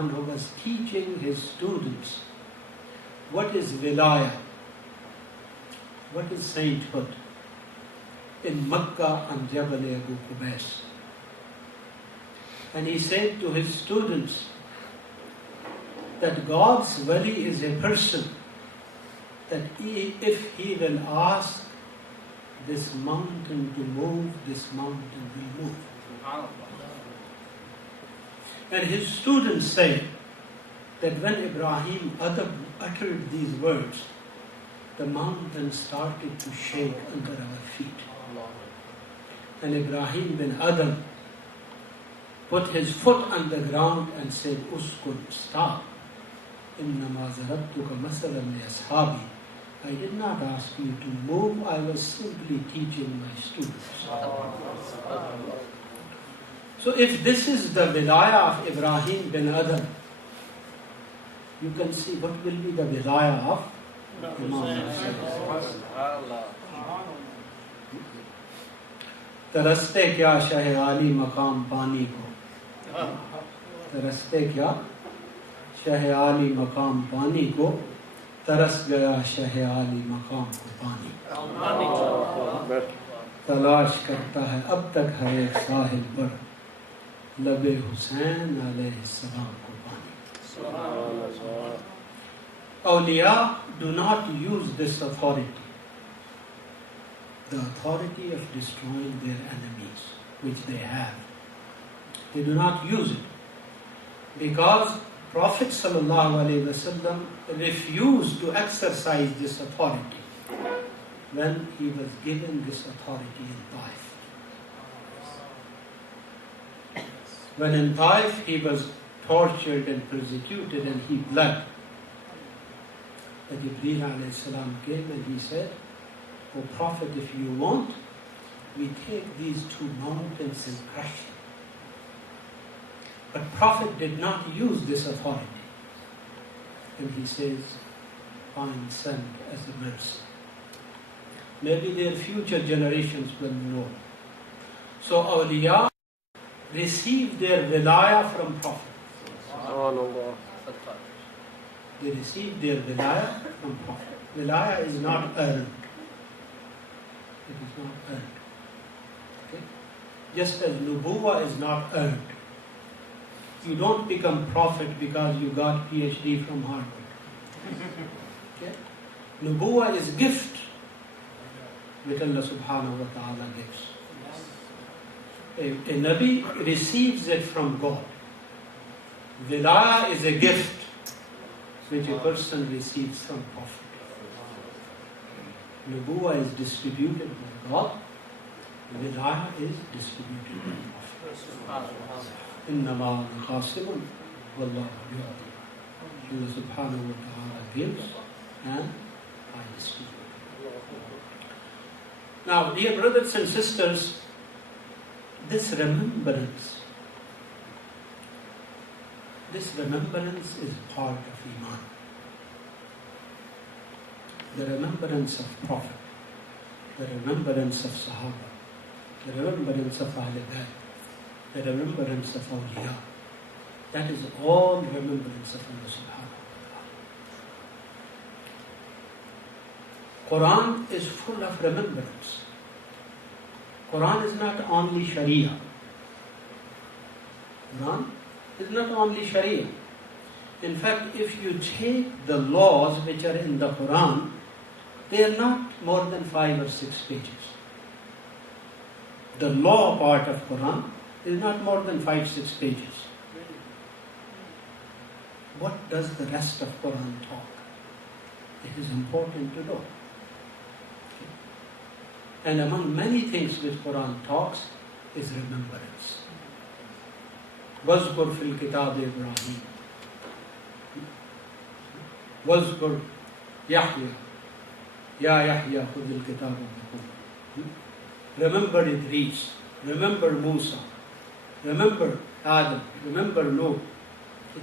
anhu was teaching his students what is wilaya, what is sainthood in Makkah and Jabal Abu Qubais. And he said to his students that God's wali is a person that if he will ask this mountain to move, this mountain will move. And his students say that when Ibrahim uttered these words, the mountain started to shake under our feet. And Ibrahim bin Adam put his foot on the ground and said, Uskun, stop. Innama zarabtuka masalan li ashabi. I did not ask you to move, I was simply teaching my students. So if this is the wilaya of Ibrahim bin Adam, you can see what will be the wilaya of Imam. तरसते क्या शाह आली मकाम पानी को, तरसते क्या शाह आली मकाम पानी को, तरस गया शाह आली मकाम को पानी। तलाश करता है अब तक हर एक साहिल पर लबे हुसैन अलैहिस्सलाम को पानी। Awliya do not use this authority, the authority of destroying their enemies, which they have. They do not use it because Prophet ﷺ refused to exercise this authority when he was given this authority in Taif. When in Taif he was tortured and persecuted and he bled, the Jibreel ﷺ came and he said, "O Prophet, if you want, we take these two mountains and crush them." But Prophet did not use this authority. And he says, "I am sent as a mercy." Maybe their future generations will know. So awliya receive their wilaya from Prophet. They receive their wilaya from Prophet. Wilaya is not earned. It is not earned. Okay? Just as nubuwa is not earned. You don't become prophet because you got PhD from Harvard. Okay? Nubuwa is gift which Allah subhanahu wa ta'ala gives. A Nabi receives it from God. Wilaya is a gift which a person receives from Prophet. Nubuwa is distributed by God. Wilaya is distributed by Prophet. Innama khasibun wallahu yu'ti. Allah subhanahu wa ta'ala gives and I distribute. Now, dear brothers and sisters, this remembrance is part of Iman. The remembrance of Prophet, the remembrance of Sahaba, the remembrance of Ahl Bayt, the remembrance of Awliya. That is all remembrance of Allah subhanahu wa ta'ala. Quran is full of remembrance. Quran is not only Sharia. Quran is not only Sharia. In fact, if you take the laws which are in the Quran, they are not more than 5 or 6 pages. The law part of Quran is not more than 5-6 pages. What does the rest of Quran talk? It is important to know. And among many things which Quran talks is remembrance. وَاذْكُرْ فِي الْكِتَابِ إِبْرَاهِيمَ وَاذْكُرْ يَحْيَى يَا يَحْيَى خُذِ الْكِتَابَ بِقُوَّةٍ. Remember Idris, remember Musa, remember Adam, remember Noah. It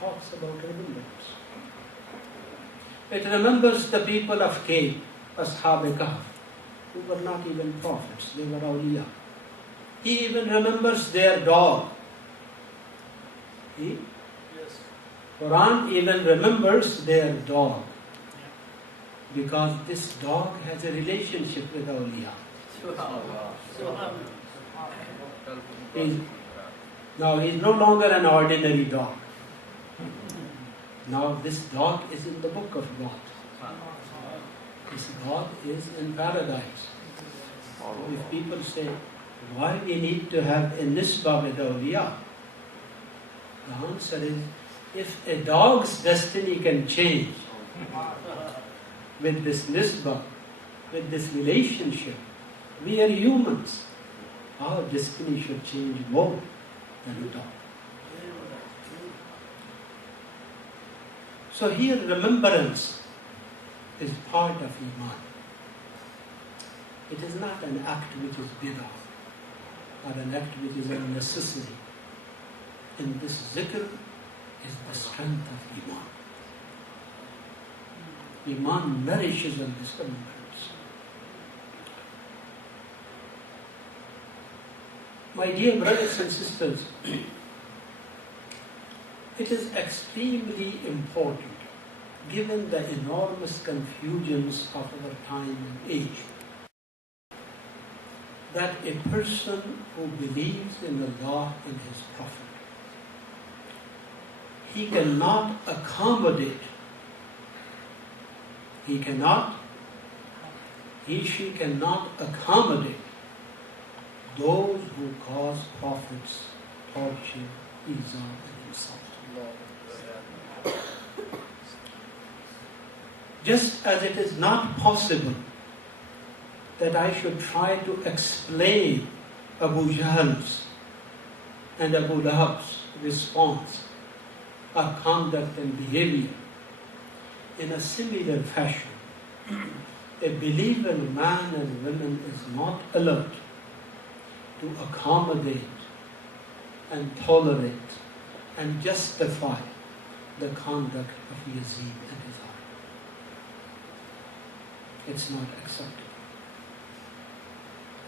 talks about remembrance. It remembers the people of Cain, Ashab Kahf, who were not even prophets, they were awliya. He even remembers their dog. He Quran even remembers their dog, because this dog has a relationship with awliya. Now he's no longer an ordinary dog. Now this dog is in the book of God. This dog is in paradise. If people say, why we need to have a nisbah with awliya? The answer is, if a dog's destiny can change with this nisbah, with this relationship, we are humans. Our destiny should change more than a dog. So here remembrance is part of Iman. It is not an act which is bid'ah or an act which is a necessity. In this zikr is the strength of Iman. Iman nourishes on this remembrance. My dear brothers and sisters, it is extremely important, given the enormous confusions of our time and age, that a person who believes in Allah and His Prophet, he cannot accommodate, she cannot accommodate those who cause prophets torture, iza, and insult. Just as it is not possible that I should try to explain Abu Jahl's and Abu Lahab's response or conduct and behavior in a similar fashion, a believer man and woman is not alert to accommodate and tolerate and justify the conduct of Yazid and his army. It's not acceptable.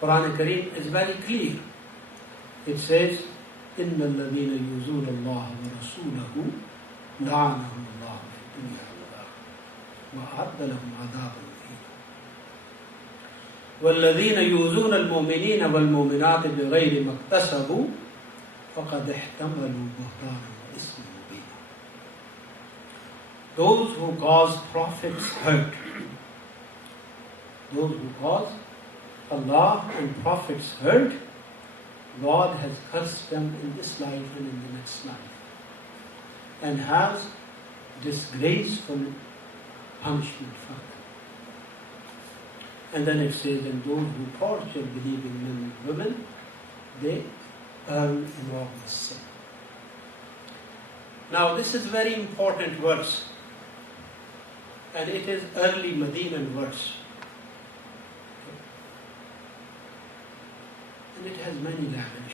Qur'an Kareem is very clear. It says, إِنَّ الَّذِينَ يُؤْذُونَ اللَّهَ وَرَسُولَهُ لَعَنَهُمُ اللَّهُ فِي الدُّنْيَا وَالْآخِرَةِ وَأَعَدَّ لَهُمْ عَذَابًا مُهِينًا وَالَّذِينَ يُؤْذُونَ الْمُؤْمِنِينَ وَالْمُؤْمِنَاتِ بِغَيْرِ مَا اكْتَسَبُوا فَقَدِ احْتَمَلُوا بُهْتَانًا وَإِثْمًا مُبِينًا. Those who cause prophets hurt, those who cause Allah and prophets hurt, God has cursed them in this life and in the next life, and has disgraceful punishment for them. And then it says, and those who torture believing men and women, they earn enormous sin. Now this is a very important verse, and it is early Medinan verse. And it has many dimensions.